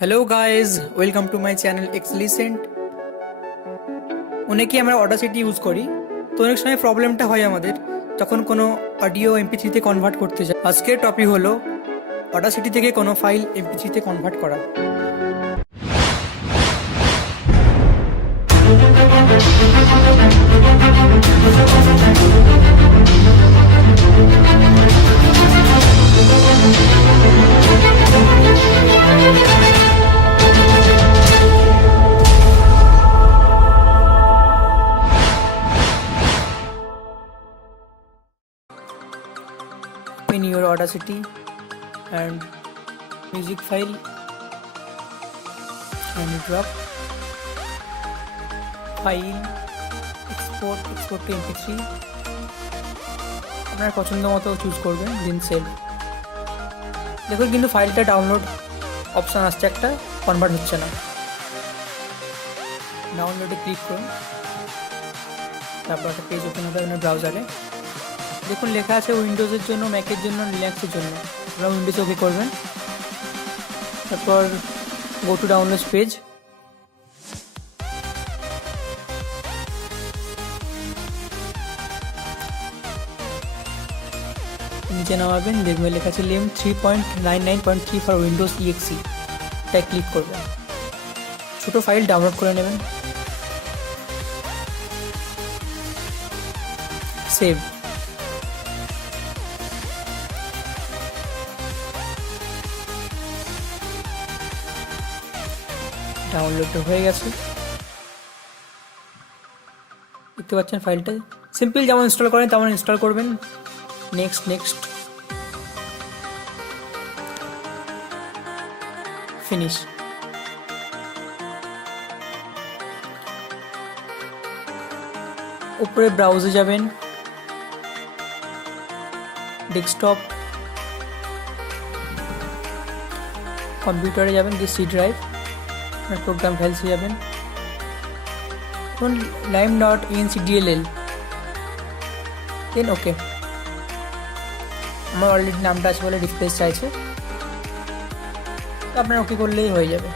Hello guys, welcome to my channel Excellicent. অনেকেই আমরা Audacity use করি, তো অনেক সময় প্রবলেমটা হয় আমাদের যখন কোনো অডিও এমপি3তে কনভার্ট করতে যাই। আজকের টপিক হলো অডাসিটি থেকে কোনো ফাইল এমপি3তে কনভার্ট করা। In your Audacity and music file and drop file export to mp3 আপনার পছন্দ মতো চুজ করবেন, দেন সেভ। দেখুন কিন্তু ফাইলটা ডাউনলোড অপশান আসছে, একটা কনভার্ট হচ্ছে না। ডাউনলোডে ক্লিক করুন, তারপর একটা পেজ ওপেন হবে আপনার ব্রাউজারে। দেখুন লেখা আছে উইন্ডোজের জন্য, ম্যাকের জন্য, লিনাক্সের জন্য। আপনারা উইন্ডোজে ওকে করবেন, তারপর গো টু ডাউনলোড পেজ। নিচে নামাবেন, দেখবেন লেখা আছে লেম 3.99.3 ফর উইন্ডোজ ইএক্সি। তাই ক্লিক করবেন, ছোটো ফাইল ডাউনলোড করে নেবেন, সেভ। ডাউনলোড হয়ে গেছে, দেখতে পাচ্ছেন ফাইলটা। সিম্পল যেমন ইনস্টল করেন তেমন ইনস্টল করবেন। Next finish. উপরে ব্রাউজে যাবেন, ডেস্কটপ, কম্পিউটারে যাবেন, সি ড্রাইভ, প্রোগ্রাম ফাইলসে যাবেন, lime.encdll, দেন ওকে। আমার অলরেডি নামটা আছে বলে ডিসপ্লে চাইছে, তো আপনার ওকে করলেই হয়ে যাবে।